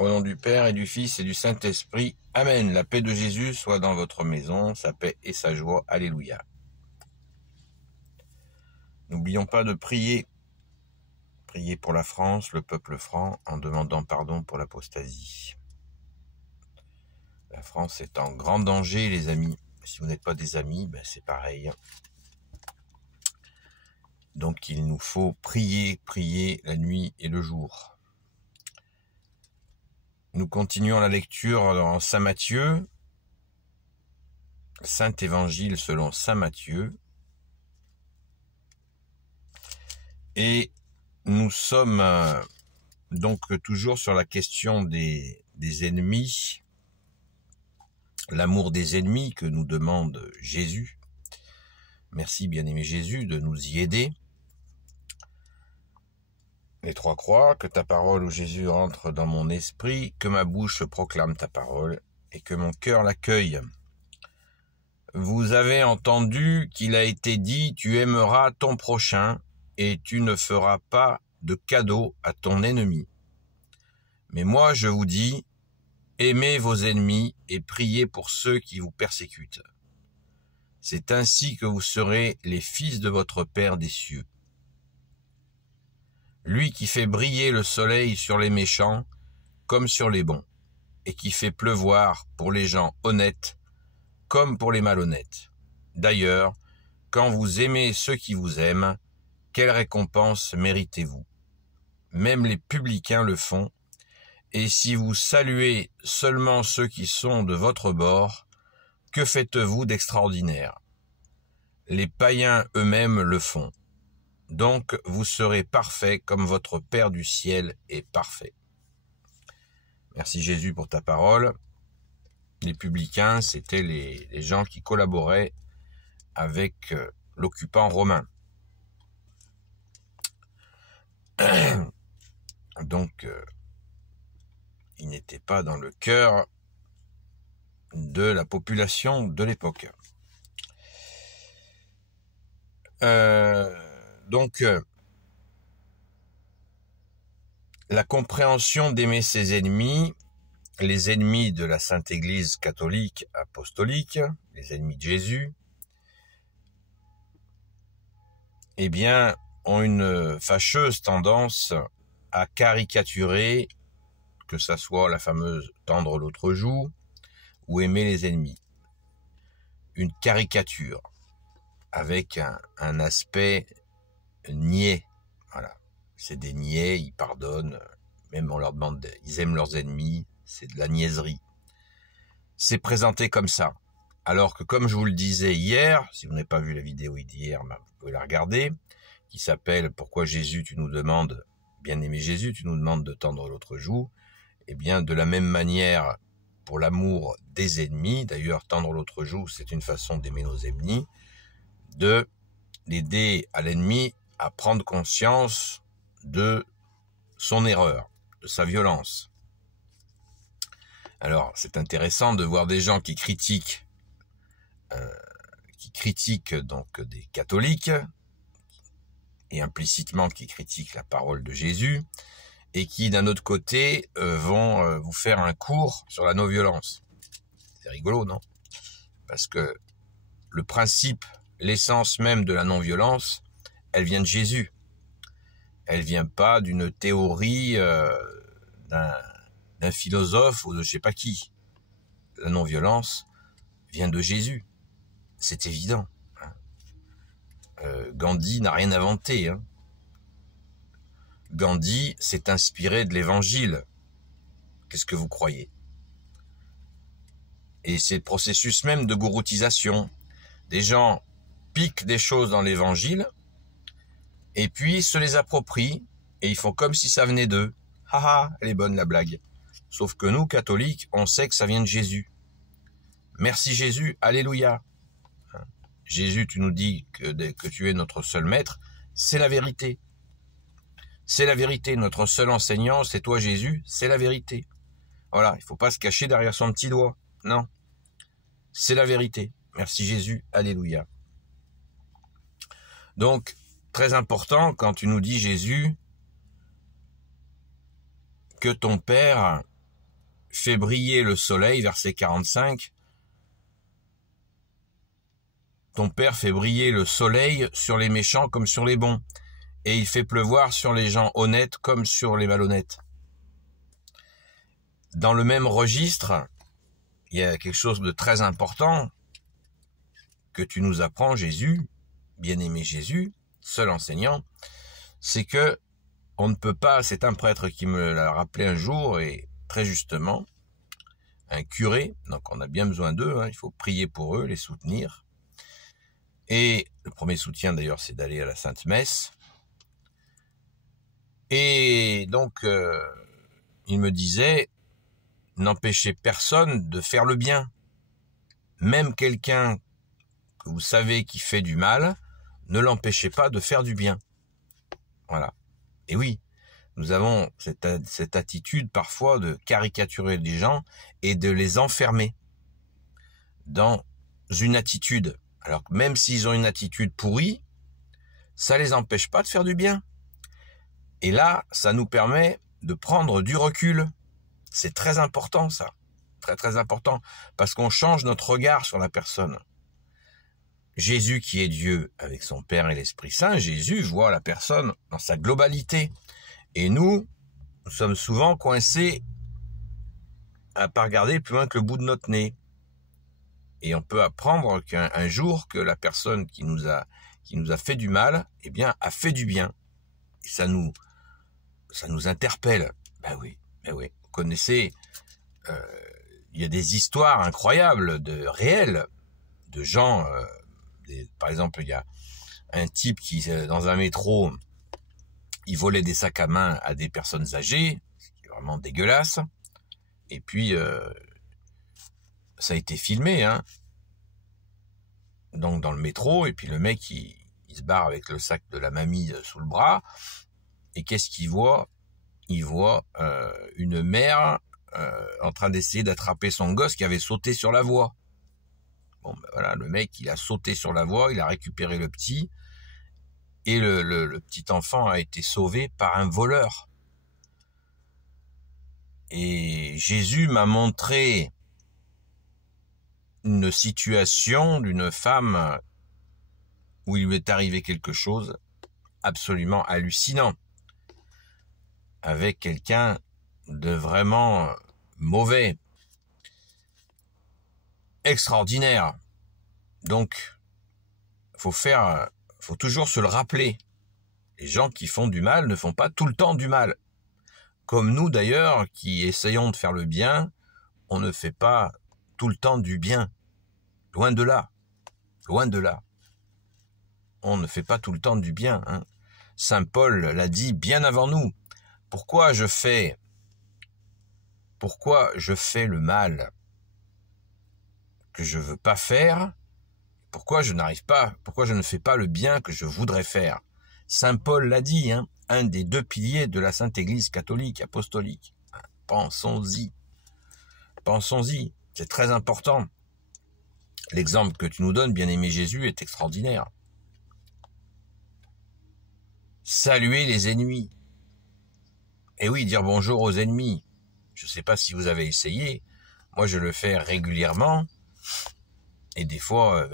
Au nom du Père et du Fils et du Saint-Esprit. Amen. La paix de Jésus soit dans votre maison, sa paix et sa joie. Alléluia. N'oublions pas de prier. Prier pour la France, le peuple franc, en demandant pardon pour l'apostasie. La France est en grand danger, les amis. Si vous n'êtes pas des amis, ben c'est pareil. Donc il nous faut prier, prier la nuit et le jour. Nous continuons la lecture dans Saint Matthieu, Saint Évangile selon Saint Matthieu. Et nous sommes donc toujours sur la question des ennemis, l'amour des ennemis que nous demande Jésus. Merci bien-aimé Jésus de nous y aider. Les trois croix, que ta parole, ô Jésus, rentre dans mon esprit, que ma bouche proclame ta parole et que mon cœur l'accueille. Vous avez entendu qu'il a été dit, tu aimeras ton prochain et tu ne feras pas de cadeau à ton ennemi. Mais moi je vous dis, aimez vos ennemis et priez pour ceux qui vous persécutent. C'est ainsi que vous serez les fils de votre Père des cieux. Lui qui fait briller le soleil sur les méchants comme sur les bons, et qui fait pleuvoir pour les gens honnêtes comme pour les malhonnêtes. D'ailleurs, quand vous aimez ceux qui vous aiment, quelle récompense méritez-vous? Même les publicains le font, et si vous saluez seulement ceux qui sont de votre bord, que faites-vous d'extraordinaire? Les païens eux-mêmes le font. Donc vous serez parfaits comme votre Père du ciel est parfait. Merci Jésus pour ta parole. Les publicains, c'était les gens qui collaboraient avec l'occupant romain. Donc, ils n'étaient pas dans le cœur de la population de l'époque. Donc, la compréhension d'aimer ses ennemis, les ennemis de la Sainte Église catholique apostolique, les ennemis de Jésus, eh bien, ont une fâcheuse tendance à caricaturer, que ça soit la fameuse tendre l'autre joue ou aimer les ennemis. Une caricature avec un aspect niais. Voilà. C'est des niais, ils pardonnent, même on leur demande, ils aiment leurs ennemis, c'est de la niaiserie. C'est présenté comme ça. Alors que comme je vous le disais hier, si vous n'avez pas vu la vidéo d'hier, vous pouvez la regarder, qui s'appelle « Pourquoi Jésus, tu nous demandes, bien-aimé Jésus, tu nous demandes de tendre l'autre joue ?» Eh bien, de la même manière, pour l'amour des ennemis, d'ailleurs, tendre l'autre joue, c'est une façon d'aimer nos ennemis, de l'aider à l'ennemi à prendre conscience de son erreur, de sa violence. Alors, c'est intéressant de voir des gens qui critiquent donc des catholiques, et implicitement qui critiquent la parole de Jésus, et qui, d'un autre côté, vont vous faire un cours sur la non-violence. C'est rigolo, non? Parce que le principe, l'essence même de la non-violence, elle vient de Jésus. Elle vient pas d'une théorie d'un philosophe ou de je sais pas qui. La non-violence vient de Jésus. C'est évident. Gandhi n'a rien inventé. Hein. Gandhi s'est inspiré de l'évangile. Qu'est-ce que vous croyez? Et c'est le processus même de gouroutisation. Des gens piquent des choses dans l'évangile, et puis se les approprient, et ils font comme si ça venait d'eux. Haha, elle est bonne la blague. Sauf que nous, catholiques, on sait que ça vient de Jésus. Merci Jésus, alléluia. Jésus, tu nous dis que tu es notre seul maître, c'est la vérité. C'est la vérité, notre seul enseignant, c'est toi Jésus, c'est la vérité. Voilà, il ne faut pas se cacher derrière son petit doigt. Non, c'est la vérité. Merci Jésus, alléluia. Donc, très important, quand tu nous dis Jésus, que ton Père fait briller le soleil, verset 45. Ton Père fait briller le soleil sur les méchants comme sur les bons, et il fait pleuvoir sur les gens honnêtes comme sur les malhonnêtes. Dans le même registre, il y a quelque chose de très important que tu nous apprends, Jésus, bien-aimé Jésus, seul enseignant, c'est que on ne peut pas, c'est un prêtre qui me l'a rappelé un jour, et très justement, un curé, donc on a bien besoin d'eux, il faut prier pour eux, les soutenir. Et le premier soutien d'ailleurs, c'est d'aller à la Sainte Messe. Et donc, il me disait, n'empêchez personne de faire le bien. Même quelqu'un que vous savez qui fait du mal, ne l'empêchez pas de faire du bien. Voilà. Et oui, nous avons cette attitude parfois de caricaturer les gens et de les enfermer dans une attitude. Alors que même s'ils ont une attitude pourrie, ça les empêche pas de faire du bien. Et là, ça nous permet de prendre du recul. C'est très important ça, très très important, parce qu'on change notre regard sur la personne. Jésus qui est Dieu avec son Père et l'Esprit Saint, Jésus voit la personne dans sa globalité. Et nous sommes souvent coincés à pas regarder plus loin que le bout de notre nez. Et on peut apprendre qu'un jour que la personne qui nous a fait du mal, eh bien, a fait du bien. Et ça nous interpelle. Ben oui. Vous connaissez, il y a des histoires incroyables, réelles, de gens. Par exemple, il y a un type qui, dans un métro, il volait des sacs à main à des personnes âgées, ce qui est vraiment dégueulasse. Et puis, ça a été filmé, donc dans le métro, et puis le mec, il se barre avec le sac de la mamie sous le bras, et qu'est-ce qu'il voit? Il voit une mère en train d'essayer d'attraper son gosse qui avait sauté sur la voie. Bon, ben voilà, le mec, il a sauté sur la voie, il a récupéré le petit, et le petit enfant a été sauvé par un voleur. Et Jésus m'a montré une situation d'une femme où il lui est arrivé quelque chose absolument hallucinant, avec quelqu'un de vraiment mauvais, extraordinaire. Donc, faut toujours se le rappeler. Les gens qui font du mal ne font pas tout le temps du mal. Comme nous d'ailleurs, qui essayons de faire le bien, on ne fait pas tout le temps du bien. Loin de là. Loin de là. On ne fait pas tout le temps du bien. Saint Paul l'a dit bien avant nous. Pourquoi je fais le mal que je veux pas faire? Pourquoi je ne fais pas le bien que je voudrais faire? Saint Paul l'a dit, un des deux piliers de la Sainte Église catholique apostolique. Pensons-y. Pensons-y. C'est très important. L'exemple que tu nous donnes, bien-aimé Jésus, est extraordinaire. Saluer les ennemis. Et oui, dire bonjour aux ennemis. Je ne sais pas si vous avez essayé. Moi, je le fais régulièrement. Et des fois,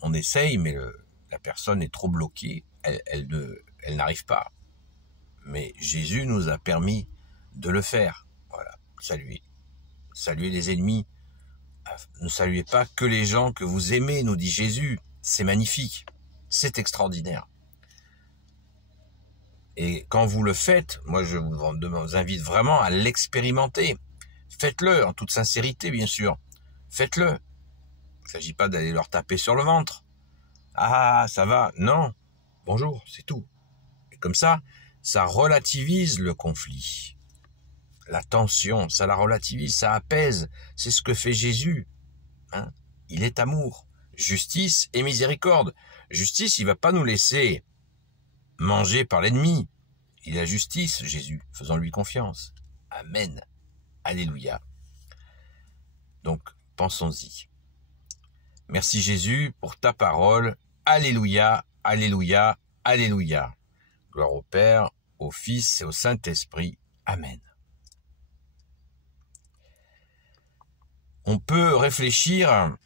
on essaye, mais la personne est trop bloquée. Elle n'arrive pas. Mais Jésus nous a permis de le faire. Voilà, saluer. Saluer les ennemis. Ne saluez pas que les gens que vous aimez, nous dit Jésus. C'est magnifique. C'est extraordinaire. Et quand vous le faites, moi je vous invite vraiment à l'expérimenter. Faites-le, en toute sincérité bien sûr. Faites-le. Il ne s'agit pas d'aller leur taper sur le ventre. Ah, ça va. Non. Bonjour, c'est tout. Et comme ça relativise le conflit. La tension, ça la relativise, ça apaise. C'est ce que fait Jésus. Il est amour, justice et miséricorde. Justice, il ne va pas nous laisser manger par l'ennemi. Il a justice, Jésus. Faisons-lui confiance. Amen. Alléluia. Donc, pensons-y. Merci Jésus pour ta parole. Alléluia, alléluia, alléluia. Gloire au Père, au Fils et au Saint-Esprit. Amen. on peut réfléchir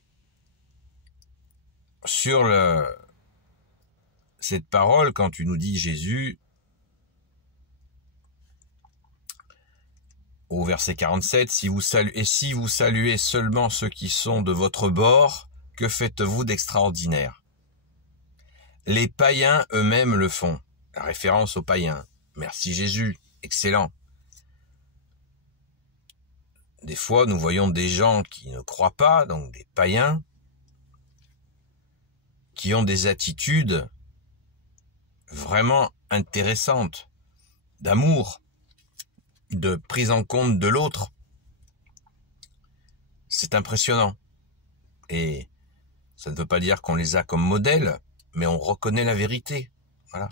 sur cette parole quand tu nous dis, Jésus, au verset 47, si vous saluez seulement ceux qui sont de votre bord, que faites-vous d'extraordinaire? Les païens eux-mêmes le font. La référence aux païens. Merci Jésus, excellent. Des fois, nous voyons des gens qui ne croient pas, donc des païens, qui ont des attitudes vraiment intéressantes, d'amour, de prise en compte de l'autre. C'est impressionnant. Et ça ne veut pas dire qu'on les a comme modèles, mais on reconnaît la vérité. Voilà.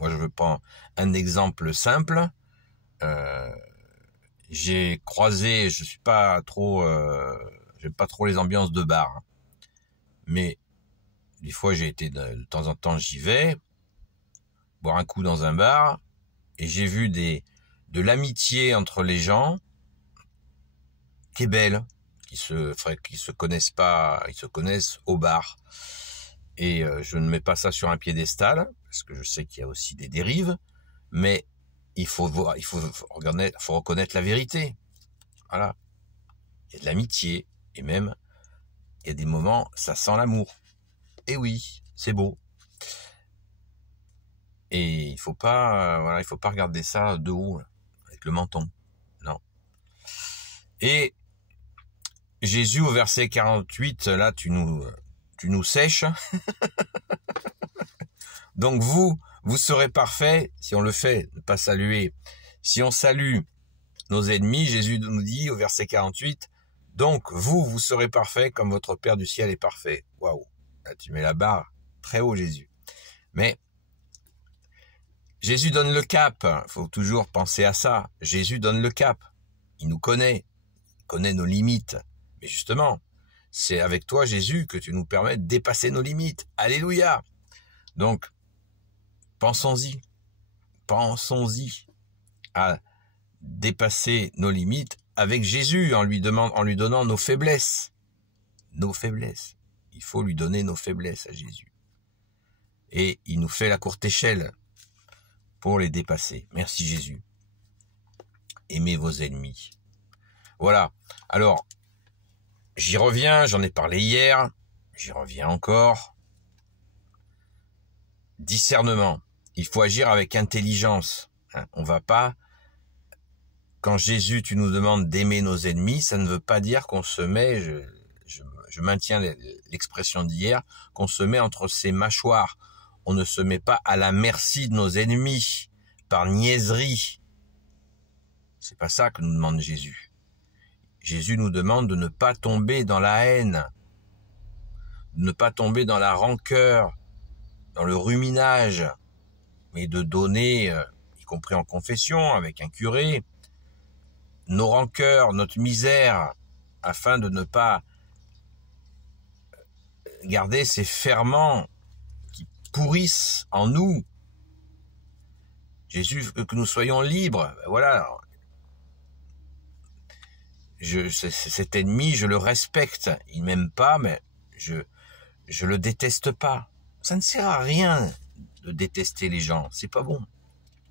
Moi, je veux prendre un exemple simple. J'ai croisé, je suis pas trop, j'aime pas trop les ambiances de bar, hein. Mais des fois, j'ai été de temps en temps, j'y vais boire un coup dans un bar et j'ai vu de l'amitié entre les gens qui est belle, qui se connaissent pas, ils se connaissent au bar. Et je ne mets pas ça sur un piédestal parce que je sais qu'il y a aussi des dérives, mais il faut reconnaître la vérité. Voilà. Il y a de l'amitié et même il y a des moments, ça sent l'amour. Et oui, c'est beau. Et il faut pas regarder ça de haut avec le menton. Non. Et Jésus au verset 48, là tu nous sèches. Donc vous serez parfaits si on le fait, ne pas saluer. Si on salue nos ennemis, Jésus nous dit au verset 48, donc vous serez parfaits comme votre Père du ciel est parfait. Waouh, là tu mets la barre très haut, Jésus. Mais Jésus donne le cap, il faut toujours penser à ça. Jésus donne le cap, il nous connaît, il connaît nos limites. Mais justement, c'est avec toi, Jésus, que tu nous permets de dépasser nos limites. Alléluia. Donc, pensons-y à dépasser nos limites avec Jésus en lui donnant nos faiblesses. Nos faiblesses. Il faut lui donner nos faiblesses à Jésus. Et il nous fait la courte échelle pour les dépasser. Merci Jésus. Aimez vos ennemis. Voilà. Alors, j'y reviens, j'en ai parlé hier, j'y reviens encore. Discernement. Il faut agir avec intelligence. On va pas, quand Jésus, tu nous demandes d'aimer nos ennemis, ça ne veut pas dire qu'on se met, je maintiens l'expression d'hier, qu'on se met entre ses mâchoires. On ne se met pas à la merci de nos ennemis par niaiserie. C'est pas ça que nous demande Jésus. Jésus nous demande de ne pas tomber dans la haine, de ne pas tomber dans la rancœur, dans le ruminage, mais de donner, y compris en confession, avec un curé, nos rancœurs, notre misère, afin de ne pas garder ces ferments qui pourrissent en nous. Jésus veut que nous soyons libres. Voilà. Cet ennemi, je le respecte. Il m'aime pas, mais je le déteste pas. Ça ne sert à rien de détester les gens. C'est pas bon.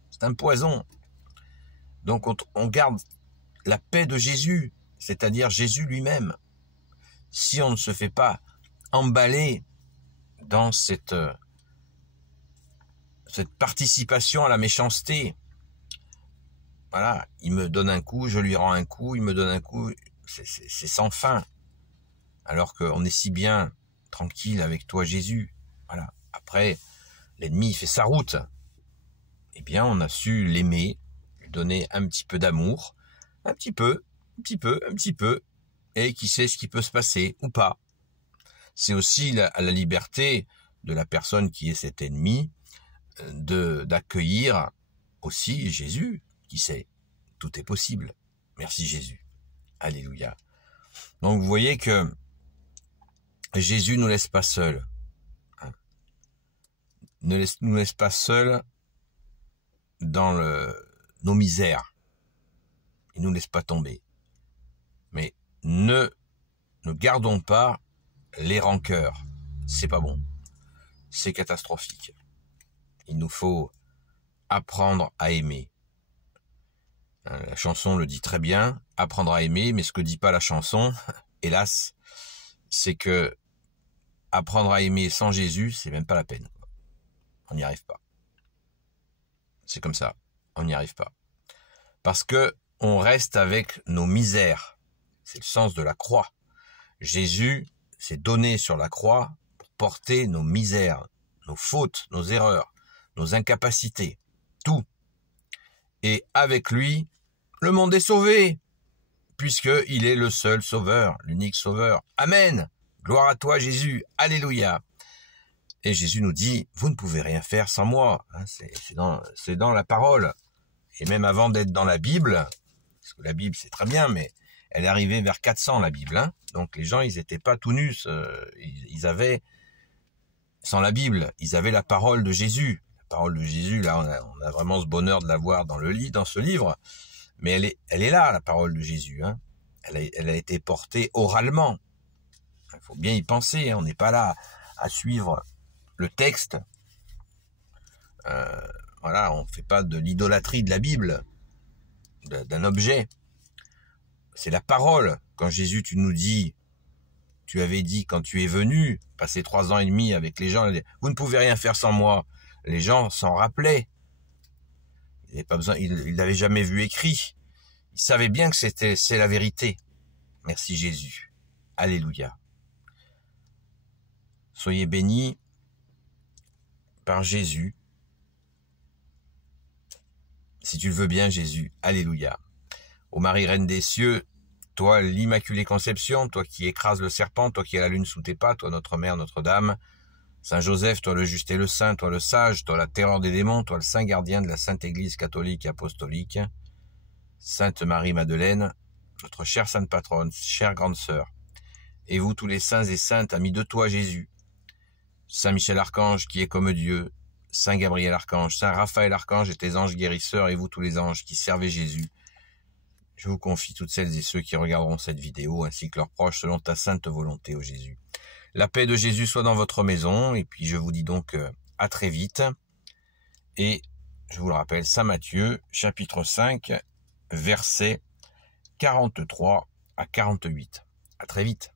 C'est un poison. Donc on garde la paix de Jésus, c'est-à-dire Jésus lui-même. Si on ne se fait pas emballer dans cette participation à la méchanceté, voilà, il me donne un coup, je lui rends un coup, il me donne un coup, c'est sans fin. Alors qu'on est si bien tranquille avec toi, Jésus. Voilà. Après, l'ennemi fait sa route. Eh bien, on a su l'aimer, lui donner un petit peu d'amour, un petit peu, et qui sait ce qui peut se passer ou pas. C'est aussi la liberté de la personne qui est cet ennemi d'accueillir aussi Jésus. Qui sait, tout est possible. Merci Jésus. Alléluia. Donc vous voyez que Jésus nous laisse pas seuls. Ne nous laisse pas seuls dans nos misères. Il nous laisse pas tomber. Mais ne ne gardons pas les rancœurs. C'est pas bon. C'est catastrophique. Il nous faut apprendre à aimer. La chanson le dit très bien, apprendre à aimer, mais ce que dit pas la chanson, hélas, c'est que apprendre à aimer sans Jésus, c'est même pas la peine. On n'y arrive pas. C'est comme ça, on n'y arrive pas. Parce que on reste avec nos misères. C'est le sens de la croix. Jésus s'est donné sur la croix pour porter nos misères, nos fautes, nos erreurs, nos incapacités, tout. Et avec lui, le monde est sauvé, puisqu'il est le seul sauveur, l'unique sauveur. Amen. Gloire à toi, Jésus. Alléluia. Et Jésus nous dit, vous ne pouvez rien faire sans moi. C'est dans la parole. Et même avant d'être dans la Bible, parce que la Bible c'est très bien, mais elle est arrivée vers 400 la Bible. Hein. Donc les gens, ils n'étaient pas tout nus. Ils avaient, sans la Bible, ils avaient la parole de Jésus. La parole de Jésus, là, on a vraiment ce bonheur de la voir dans ce livre. Mais elle est là, la parole de Jésus. Hein. Elle a été portée oralement. Il faut bien y penser. Hein. On n'est pas là à suivre le texte. Voilà, on ne fait pas de l'idolâtrie de la Bible, d'un objet. C'est la parole. Quand Jésus, tu avais dit quand tu es venu, passer 3 ans et demi avec les gens, vous ne pouvez rien faire sans moi. Les gens s'en rappelaient. Ils n'avaient pas besoin, ils l'avaient jamais vu écrit. Ils savaient bien que c'est la vérité. Merci Jésus. Alléluia. Soyez bénis par Jésus. Si tu le veux bien, Jésus. Alléluia. Ô Marie, Reine des cieux, toi l'Immaculée Conception, toi qui écrases le serpent, toi qui as la lune sous tes pas, toi notre Mère, Notre-Dame, Saint Joseph, toi le juste et le saint, toi le sage, toi la terreur des démons, toi le saint gardien de la Sainte Église catholique et apostolique, Sainte Marie-Madeleine, notre chère sainte patronne, chère grande sœur, et vous tous les saints et saintes, amis de toi Jésus, Saint Michel Archange qui est comme Dieu, Saint Gabriel Archange, Saint Raphaël Archange et tes anges guérisseurs, et vous tous les anges qui servez Jésus, je vous confie toutes celles et ceux qui regarderont cette vidéo, ainsi que leurs proches, selon ta sainte volonté, ô Jésus. La paix de Jésus soit dans votre maison, et puis je vous dis donc à très vite. Et je vous le rappelle, Saint Matthieu, chapitre 5, versets 43 à 48. À très vite.